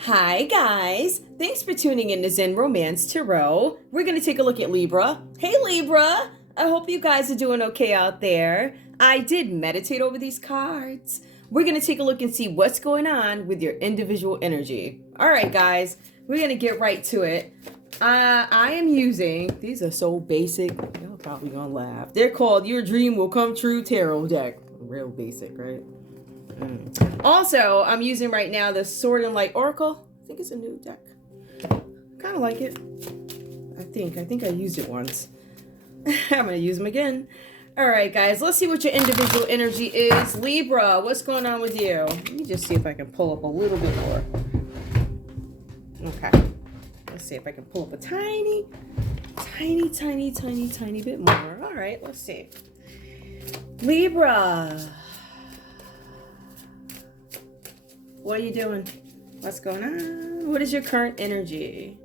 Hi guys, thanks for tuning in to Zen Romance Tarot. We're going to take a look at Libra. Hey Libra, I hope you guys are doing okay out there. I did meditate over these cards. We're going to take a look and see what's going on with your individual energy. All right guys, we're going to get right to it. I am using, these are so basic, y'all probably going to laugh. They're called Your Dream Will Come True Tarot deck. Real basic, right? Also, I'm using right now the Sword and Light Oracle. I think it's a new deck. Kind of like it. I think I used it once. I'm going to use them again. All right, guys, let's see what your individual energy is. Libra, what's going on with you? Let me just see if I can pull up a little bit more. Okay. Let's see if I can pull up a tiny bit more. All right, let's see. Libra. What are you doing? What's going on? What is your current energy?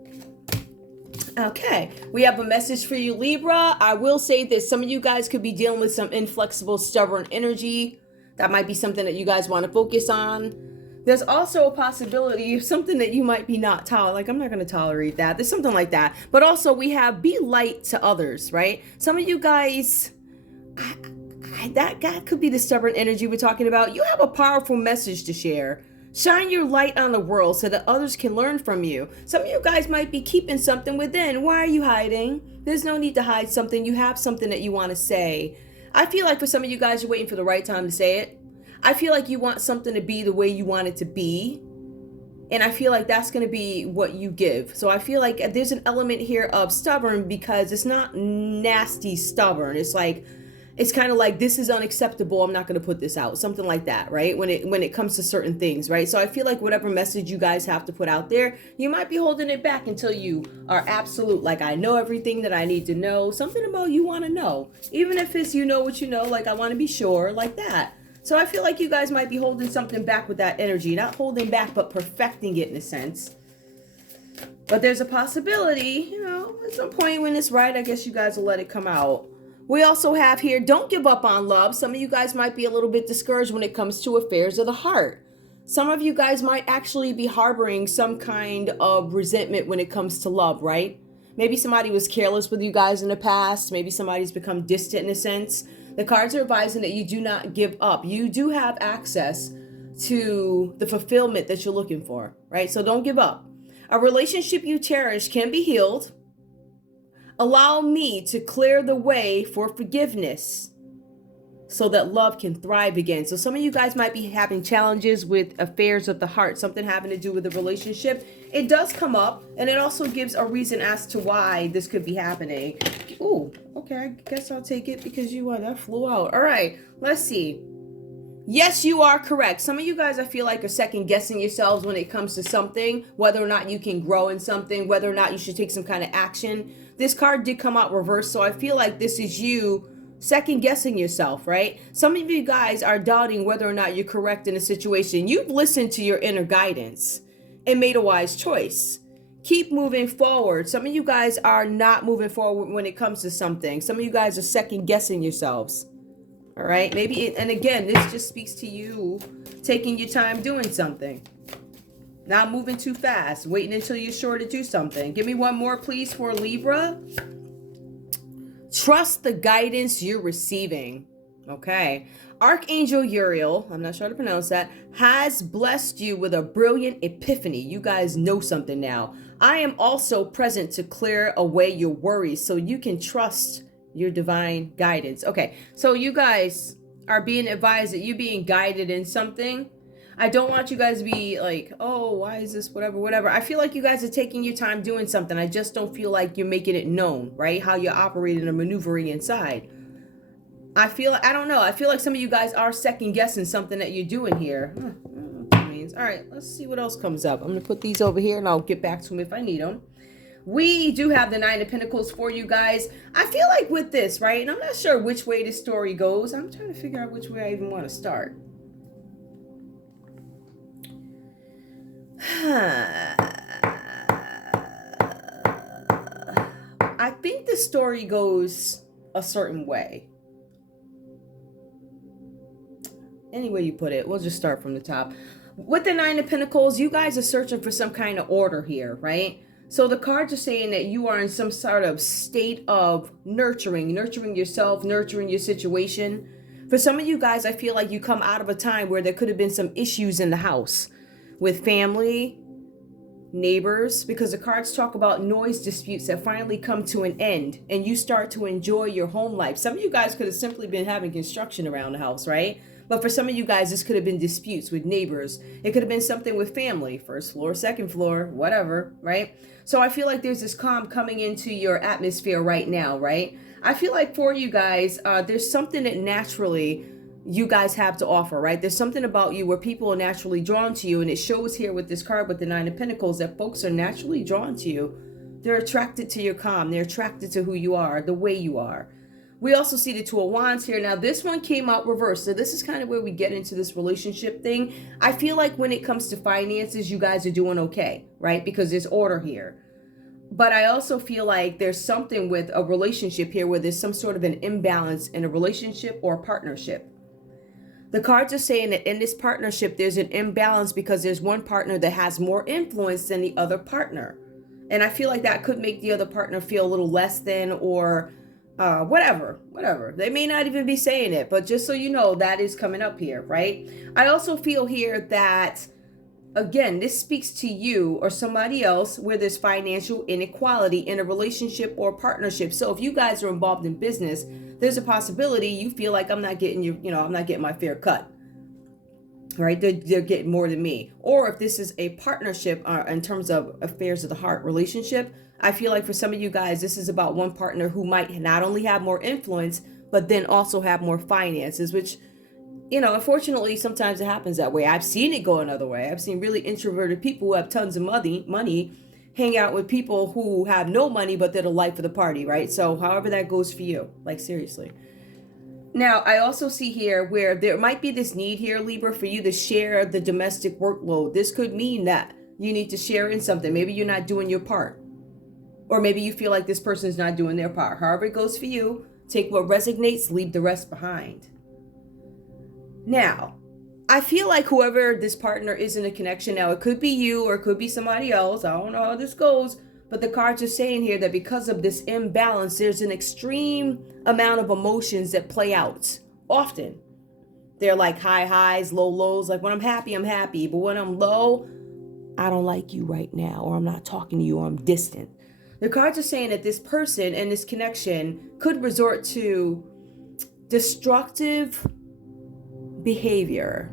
Okay, we have a message for you, Libra. I will say this. Some of you guys could be dealing with some inflexible, stubborn energy. That might be something that you guys want to focus on. There's also a possibility of something that you might be not tolerant. Like, I'm not going to tolerate that. There's something like that. But also, we have be light to others, right? Some of you guys... that could be the stubborn energy we're talking about. You have a powerful message to share. Shine your light on the world so that others can learn from you. Some of you guys might be keeping something within. Why are you hiding? There's no need to hide something. You have something that you want to say. I feel like for some of you guys, you're waiting for the right time to say it. I feel like you want something to be the way you want it to be. And I feel like that's going to be what you give. So I feel like there's an element here of stubborn because it's not nasty stubborn. It's like, it's kind of like, this is unacceptable. I'm not going to put this out. Something like that, right? When it comes to certain things, right? So I feel like whatever message you guys have to put out there, you might be holding it back until you are absolute. Like, I know everything that I need to know. Something about you want to know. Even if it's you know what you know, like I want to be sure, like that. So I feel like you guys might be holding something back with that energy. Not holding back, but perfecting it in a sense. But there's a possibility, you know, at some point when it's right, I guess you guys will let it come out. We also have here, don't give up on love. Some of you guys might be a little bit discouraged when it comes to affairs of the heart. Some of you guys might actually be harboring some kind of resentment when it comes to love, right? Maybe somebody was careless with you guys in the past. Maybe somebody's become distant in a sense. The cards are advising that you do not give up. You do have access to the fulfillment that you're looking for, right? So don't give up. A relationship you cherish can be healed. Allow me to clear the way for forgiveness so that love can thrive again. So some of you guys might be having challenges with affairs of the heart, something having to do with the relationship. It does come up, and it also gives a reason as to why this could be happening. Ooh, okay, I guess I'll take it because that flew out. All right, let's see. Yes, you are correct. Some of you guys, I feel like, are second guessing yourselves when it comes to something, whether or not you can grow in something, whether or not you should take some kind of action. This card did come out reversed, so I feel like this is you second guessing yourself, right? Some of you guys are doubting whether or not you're correct in a situation. You've listened to your inner guidance and made a wise choice. Keep moving forward. Some of you guys are not moving forward when it comes to something. Some of you guys are second guessing yourselves. All right, maybe, and again, this just speaks to you taking your time doing something. Not moving too fast, waiting until you're sure to do something. Give me one more, please, for Libra. Trust the guidance you're receiving. Okay. Archangel Uriel, I'm not sure how to pronounce that, has blessed you with a brilliant epiphany. You guys know something now. I am also present to clear away your worries so you can trust your divine guidance. Okay, so you guys are being advised that you're being guided in something. I don't want you guys to be like, oh, why is this, whatever. I feel like you guys are taking your time doing something. I just don't feel like you're making it known, right? How you're operating and maneuvering inside. I don't know. I feel like some of you guys are second guessing something that you're doing here. All right, let's see what else comes up. I'm going to put these over here and I'll get back to them if I need them. We do have the Nine of Pentacles for you guys. I feel like with this, right, and I'm not sure which way this story goes. I'm trying to figure out which way I even want to start. I think the story goes a certain way. Any way you put it, we'll just start from the top. With the Nine of Pentacles, you guys are searching for some kind of order here, right? So the cards are saying that you are in some sort of state of nurturing yourself, nurturing your situation. For some of you guys, I feel like you come out of a time where there could have been some issues in the house with family, neighbors, because the cards talk about noise disputes that finally come to an end and you start to enjoy your home life. Some of you guys could have simply been having construction around the house, right? But for some of you guys, this could have been disputes with neighbors. It could have been something with family, first floor, second floor, whatever, right? So I feel like there's this calm coming into your atmosphere right now, right? I feel like for you guys, there's something that naturally you guys have to offer, right? There's something about you where people are naturally drawn to you, and it shows here with this card with the Nine of Pentacles that folks are naturally drawn to you. They're attracted to your calm. They're attracted to who you are, the way you are. We also see the Two of Wands here. Now, this one came out reversed, so this is kind of where we get into this relationship thing. I feel like when it comes to finances, you guys are doing okay, right? Because there's order here. But I also feel like there's something with a relationship here where there's some sort of an imbalance in a relationship or partnership. The cards are saying that in this partnership, there's an imbalance because there's one partner that has more influence than the other partner. And I feel like that could make the other partner feel a little less than or whatever. They may not even be saying it, but just so you know, that is coming up here, right? I also feel here that, again, this speaks to you or somebody else where there's financial inequality in a relationship or partnership. So if you guys are involved in business, there's a possibility you feel like I'm not getting I'm not getting my fair cut, right? They're getting more than me. Or if this is a partnership in terms of affairs of the heart relationship, I feel like for some of you guys, this is about one partner who might not only have more influence, but then also have more finances, which, unfortunately, sometimes it happens that way. I've seen it go another way. I've seen really introverted people who have tons of money hang out with people who have no money, but they're the life of the party, right? So however that goes for you, like seriously. Now, I also see here where there might be this need here, Libra, for you to share the domestic workload. This could mean that you need to share in something. Maybe you're not doing your part. Or maybe you feel like this person is not doing their part. However it goes for you, take what resonates, leave the rest behind. Now, I feel like whoever this partner is in a connection, now it could be you or it could be somebody else. I don't know how this goes, but the cards are saying here that because of this imbalance, there's an extreme amount of emotions that play out often. They're like high highs, low lows. Like when I'm happy. But when I'm low, I don't like you right now, or I'm not talking to you, or I'm distant. The cards are saying that this person and this connection could resort to destructive behavior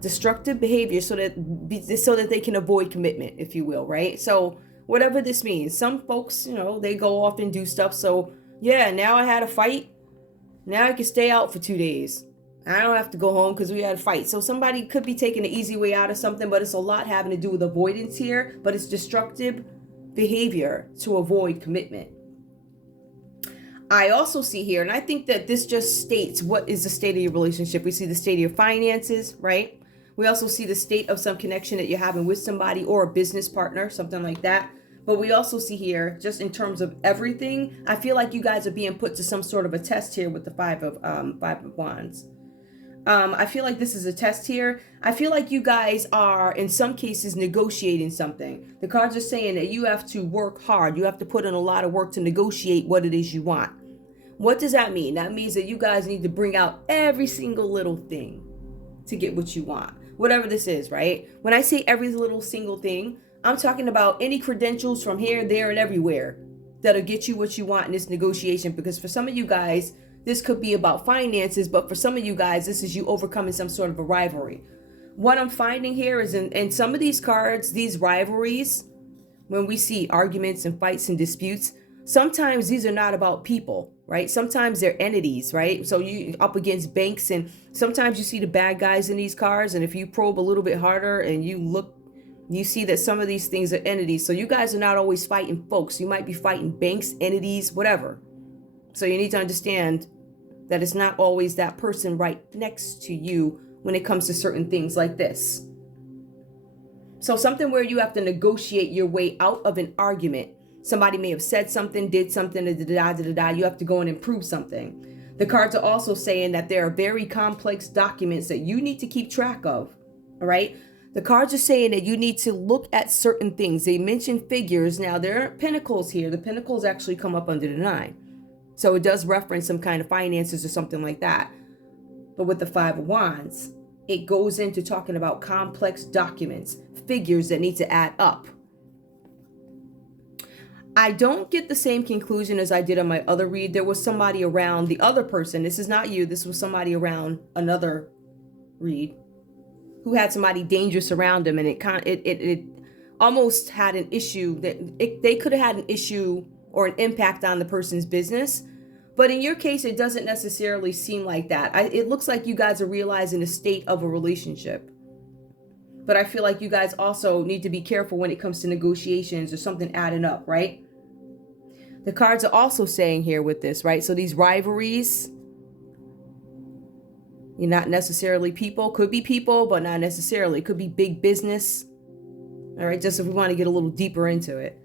so that they can avoid commitment, if you will, right? So whatever this means, some folks, they go off and do stuff. So yeah, now I had a fight. Now I can stay out for 2 days. I don't have to go home because we had a fight. So somebody could be taking the easy way out of something, but it's a lot having to do with avoidance here, but it's destructive behavior to avoid commitment. I also see here, and I think that this just states what is the state of your relationship. We see the state of your finances, right? We also see the state of some connection that you're having with somebody or a business partner, something like that. But we also see here, just in terms of everything, I feel like you guys are being put to some sort of a test here with the Five of Wands. I feel like this is a test here. I feel like you guys are, in some cases, negotiating something. The cards are saying that you have to work hard. You have to put in a lot of work to negotiate what it is you want. What does that mean? That means that you guys need to bring out every single little thing to get what you want. Whatever this is, right? When I say every little single thing, I'm talking about any credentials from here, there, and everywhere that'll get you what you want in this negotiation. Because for some of you guys, this could be about finances, but for some of you guys, this is you overcoming some sort of a rivalry. What I'm finding here is in some of these cards, these rivalries, when we see arguments and fights and disputes, sometimes these are not about people, right? Sometimes they're entities, right? So you up against banks, and sometimes you see the bad guys in these cards. And if you probe a little bit harder and you look, you see that some of these things are entities. So you guys are not always fighting folks. You might be fighting banks, entities, whatever. So you need to understand that it's not always that person right next to you when it comes to certain things like this. So something where you have to negotiate your way out of an argument. Somebody may have said something, did something, you have to go and improve something. The cards are also saying that there are very complex documents that you need to keep track of, all right? The cards are saying that you need to look at certain things. They mention figures. Now, there are pentacles here. The pentacles actually come up under the 9. So it does reference some kind of finances or something like that. But with the 5 of Wands, it goes into talking about complex documents, figures that need to add up. I don't get the same conclusion as I did on my other read. There was somebody around the other person. This is not you. This was somebody around another read who had somebody dangerous around them, and it almost had an issue that they could have had an issue or an impact on the person's business. But in your case, it doesn't necessarily seem like that. It looks like you guys are realizing the state of a relationship. But I feel like you guys also need to be careful when it comes to negotiations or something adding up, right? The cards are also saying here with this, right? So these rivalries, you're not necessarily people. Could be people, but not necessarily. It could be big business. All right, just if we want to get a little deeper into it.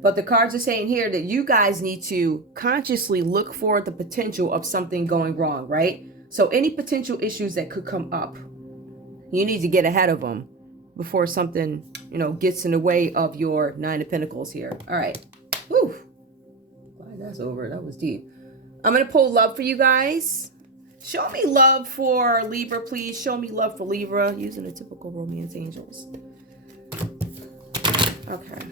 But the cards are saying here that you guys need to consciously look for the potential of something going wrong, right? So any potential issues that could come up, you need to get ahead of them before something, gets in the way of your 9 of Pentacles here. All right. Whew. Glad that's over. That was deep. I'm going to pull love for you guys. Show me love for Libra, please. Show me love for Libra using the typical romance angels. Okay.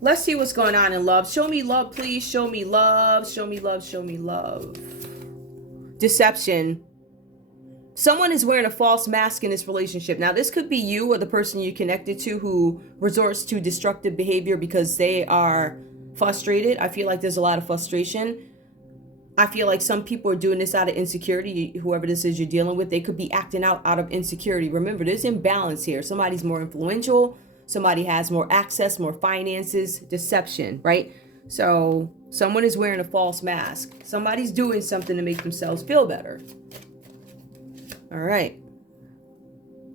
Let's see what's going on in love. Show me love, please. Show me love. Show me love. Show me love. Deception. Someone is wearing a false mask in this relationship. Now, this could be you or the person you're connected to who resorts to destructive behavior because they are frustrated. I feel like there's a lot of frustration. I feel like some people are doing this out of insecurity. Whoever this is you're dealing with, they could be acting out of insecurity. Remember, there's imbalance here. Somebody's more influential. Somebody has more access, more finances, deception, right? So someone is wearing a false mask. Somebody's doing something to make themselves feel better. All right.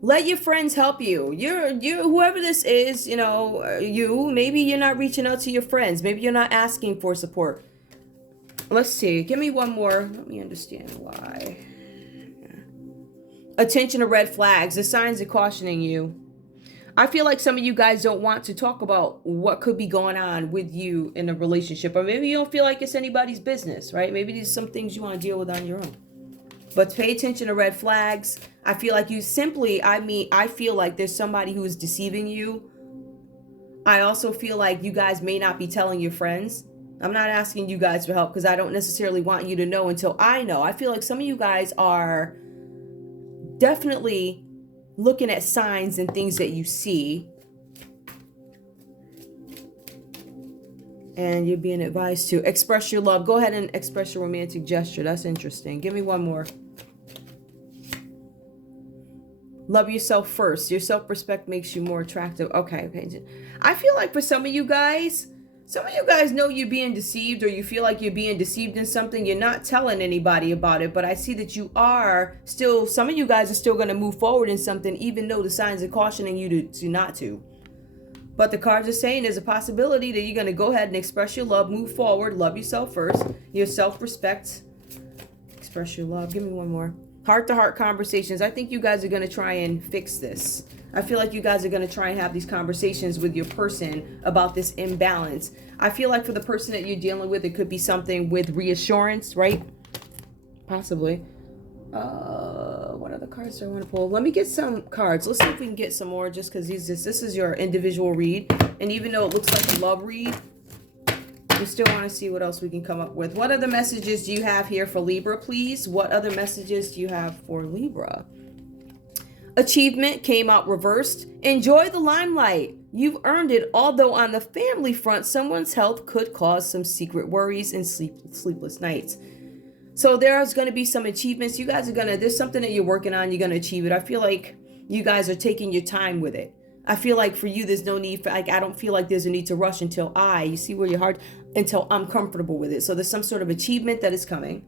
Let your friends help you. You're whoever this is, maybe you're not reaching out to your friends. Maybe you're not asking for support. Let's see. Give me one more. Let me understand why. Attention to red flags. The signs are cautioning you. I feel like some of you guys don't want to talk about what could be going on with you in a relationship. Or maybe you don't feel like it's anybody's business, right? Maybe these are some things you want to deal with on your own. But pay attention to red flags. I feel like I feel like there's somebody who is deceiving you. I also feel like you guys may not be telling your friends. I'm not asking you guys for help because I don't necessarily want you to know until I know. I feel like some of you guys are definitely looking at signs and things that you see. And you're being advised to express your love. Go ahead and express your romantic gesture. That's interesting. Give me one more. Love yourself first. Your self-respect makes you more attractive. Okay. I feel like for some of you guys know you're being deceived, or you feel like you're being deceived in something. You're not telling anybody about it, but I see that you are still, some of you guys are still going to move forward in something, even though the signs are cautioning you to not to. But the cards are saying there's a possibility that you're going to go ahead and express your love, move forward, love yourself first, your self-respect, express your love. Give me one more. Heart-to-heart conversations. I think you guys are going to try and fix this. I feel like you guys are going to try and have these conversations with your person about this imbalance. I feel like for the person that you're dealing with, it could be something with reassurance, right? Possibly. What other cards do I want to pull? Let me get some cards. Let's see if we can get some more, just because this is your individual read. And even though it looks like a love read, we still want to see what else we can come up with. What other messages do you have here for Libra, please? What other messages do you have for Libra? Achievement came out reversed. Enjoy the limelight. You've earned it, although on the family front, someone's health could cause some secret worries and sleepless nights. So there's going to be some achievements. You guys are there's something that you're working on. You're going to achieve it. I feel like you guys are taking your time with it. I feel like for you, there's no need for, I don't feel like there's a need to rush until until I'm comfortable with it. So there's some sort of achievement that is coming.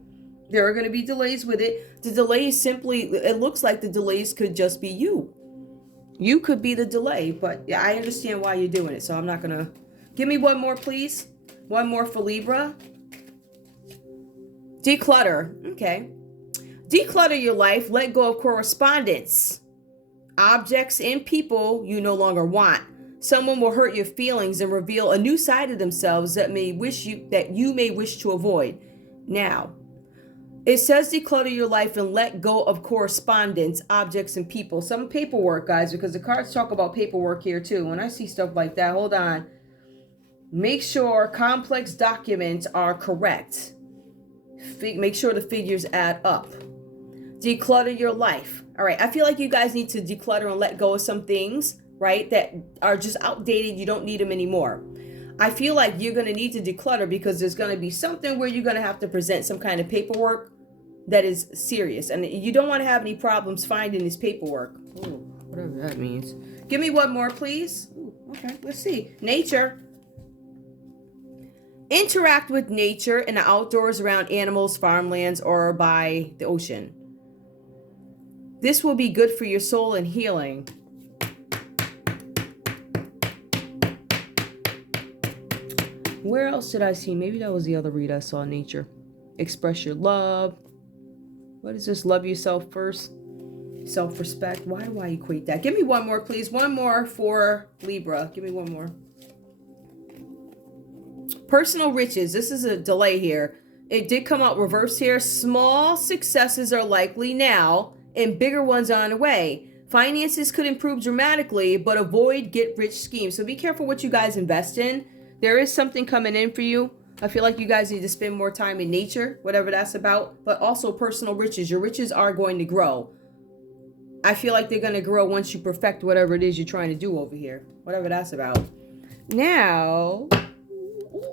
There are going to be delays with it. The delay is it looks like the delays could just be you. You could be the delay, but yeah, I understand why you're doing it. So I'm not going to, give me one more, please. One more for Libra. Declutter. Okay. Declutter your life. Let go of correspondence, objects, and people you no longer want. Someone will hurt your feelings and reveal a new side of themselves that you may wish to avoid. Now, it says declutter your life and let go of correspondence, objects, and people. Some paperwork, guys, because the cards talk about paperwork here too. When I see stuff like that, hold on. Make sure complex documents are correct. Make sure the figures add up. Declutter your life. All right, I feel like you guys need to declutter and let go of some things, right, that are just outdated. You don't need them anymore. I feel like you're going to need to declutter because there's going to be something where you're going to have to present some kind of paperwork that is serious. And you don't want to have any problems finding this paperwork. Ooh, whatever that means. Give me one more, please. Ooh, okay, let's see. Nature. Interact with nature in the outdoors around animals, farmlands, or by the ocean. This will be good for your soul and healing. Where else did I see? Maybe that was the other read I saw, nature. Express your love. What is this? Love yourself first. Self-respect. Why do I equate that? Give me one more, please. One more for Libra. Give me one more. Personal riches. This is a delay here. It did come out reverse here. Small successes are likely now and bigger ones are on the way. Finances could improve dramatically, but avoid get-rich schemes. So be careful what you guys invest in. There is something coming in for you. I feel like you guys need to spend more time in nature, whatever that's about, but also personal riches. Your riches are going to grow. I feel like they're going to grow once you perfect whatever it is you're trying to do over here, whatever that's about. Now,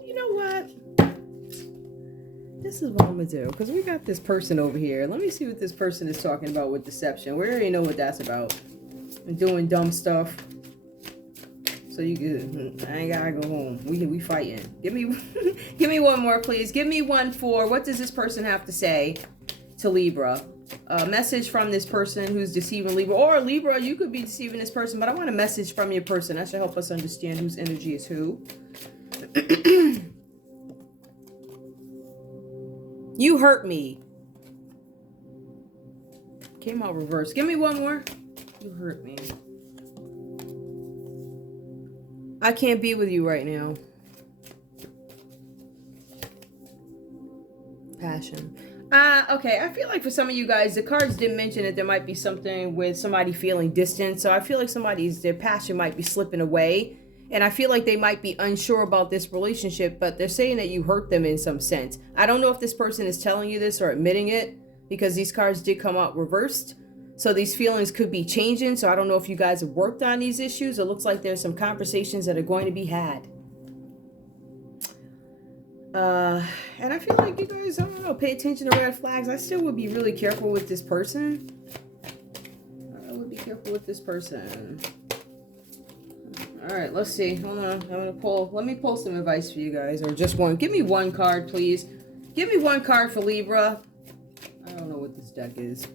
you know what? This is what I'm going to do, because we got this person over here. Let me see what this person is talking about with deception. We already know what that's about. And doing dumb stuff. So you good. I ain't gotta go home. We fighting. Give me one more, please. Give me one for what does this person have to say to Libra? A message from this person who's deceiving Libra. Or Libra, you could be deceiving this person, but I want a message from your person. That should help us understand whose energy is who. You hurt me. Came out reverse. Give me one more. You hurt me. I can't be with you right now. Passion. Okay, I feel like for some of you guys, the cards didn't mention that there might be something with somebody feeling distant. So I feel like their passion might be slipping away. And I feel like they might be unsure about this relationship, but they're saying that you hurt them in some sense. I don't know if this person is telling you this or admitting it, because these cards did come out reversed. So these feelings could be changing. So I don't know if you guys have worked on these issues. It looks like there's some conversations that are going to be had. And I feel like you guys, I don't know, pay attention to red flags. I still would be really careful with this person. I would be careful with this person. All right, let's see. Hold on. I'm going to pull. Let me pull some advice for you guys. Or just one. Give me one card, please. Give me one card for Libra. I don't know what this deck is.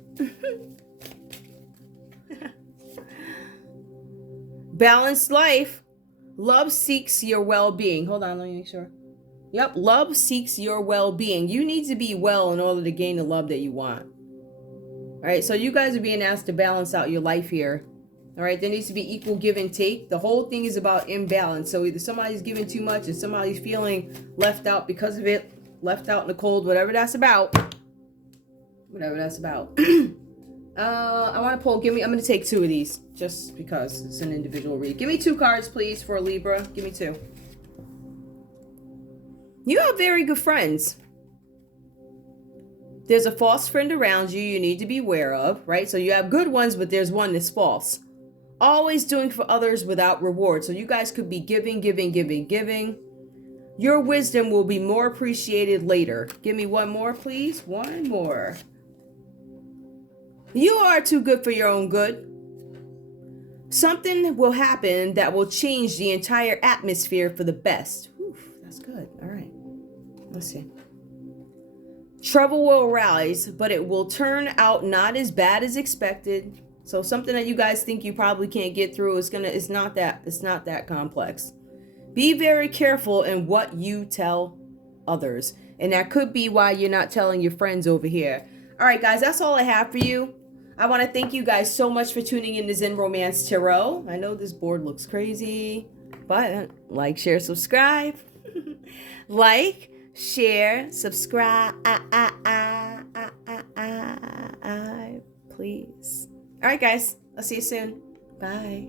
Balanced life. Love seeks your well-being. Hold on, let me make sure. Yep, love seeks your well-being. You need to be well in order to gain the love that you want. All right, so you guys are being asked to balance out your life here. All right, there needs to be equal give and take. The whole thing is about imbalance. So either somebody's giving too much and somebody's feeling left out because of it, left out in the cold, whatever that's about. Whatever that's about. I want to pull, I'm going to take two of these just because it's an individual read. Give me two cards, please, for Libra. Give me two. You have very good friends. There's a false friend around you need to be aware of, right? So you have good ones, but there's one that's false. Always doing for others without reward. So you guys could be giving. Your wisdom will be more appreciated later. Give me one more, please. One more. You are too good for your own good. Something will happen that will change the entire atmosphere for the best. Whew, that's good. All right. Let's see. Trouble will arise, but it will turn out not as bad as expected. So something that you guys think you probably can't get through it's not that complex. Be very careful in what you tell others. And that could be why you're not telling your friends over here. All right, guys, that's all I have for you. I want to thank you guys so much for tuning in to Zen Romance Tarot. I know this board looks crazy, but like, share, subscribe. Like, share, subscribe, please. All right, guys, I'll see you soon. Bye.